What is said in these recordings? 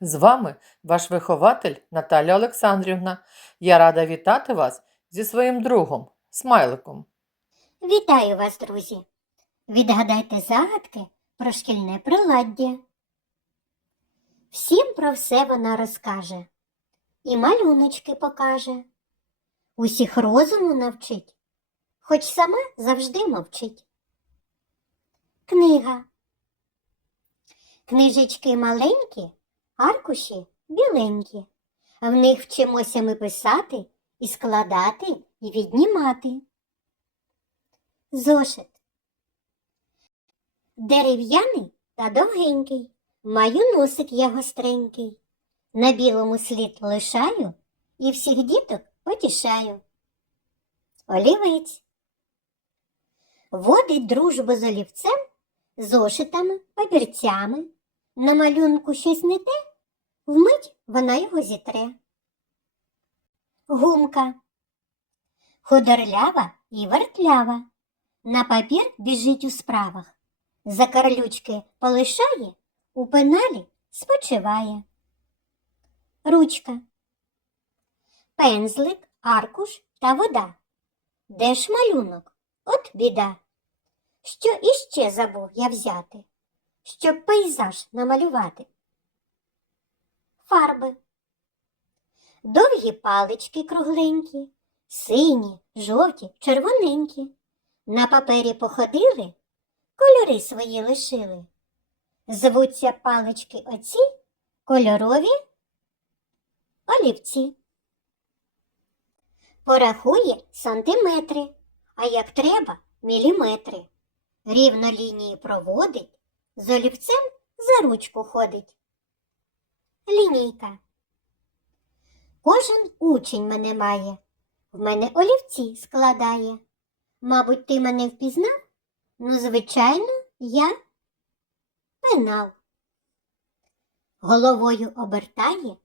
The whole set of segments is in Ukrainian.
З вами ваш вихователь Наталя Олександрівна. Я рада вітати вас зі своїм другом, смайликом. Вітаю вас, друзі! Відгадайте загадки про шкільне приладдя. Всім про все вона розкаже і малюночки покаже. Усіх розуму навчить, хоч сама завжди мовчить. Книга. Книжечки маленькі, аркуші біленькі. В них вчимося ми писати і складати, і віднімати. Зошит. Дерев'яний та довгенький, маю носик я гостренький. На білому слід лишаю і всіх діток потішаю. Олівець. Водить дружбу з олівцем, зошитами, папірцями. На малюнку щось не те, вмить вона його зітре. Гумка. Худорлява і вертлява. На папір біжить у справах. За карлючки полишає, у пеналі спочиває. Ручка. Пензлик, аркуш та вода. Де ж малюнок? От біда. Що іще забув я взяти, щоб пейзаж намалювати? Фарби. Довгі палички кругленькі, сині, жовті, червоненькі. На папері походили, кольори свої лишили. Звуться палички оці кольорові олівці. Порахує сантиметри, а як треба міліметри. Рівно лінії проводить, з олівцем за ручку ходить. Лінійка. Кожен учень мене має, в мене олівці складає. Мабуть, ти мене впізнав? Ну, звичайно, я пенал. Головою обертає,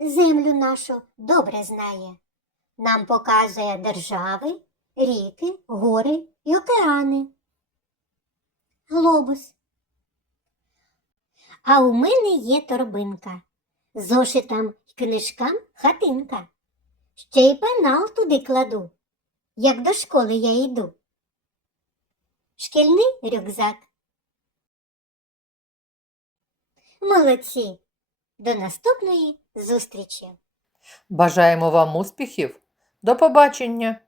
землю нашу добре знає. Нам показує держави, ріки, гори і океани. Глобус. А у мене є торбинка. Зошитам й книжкам хатинка. Ще й пенал туди кладу як до школи я йду. Шкільний рюкзак. Молодці! До наступної зустрічі! Бажаємо вам успіхів. До побачення!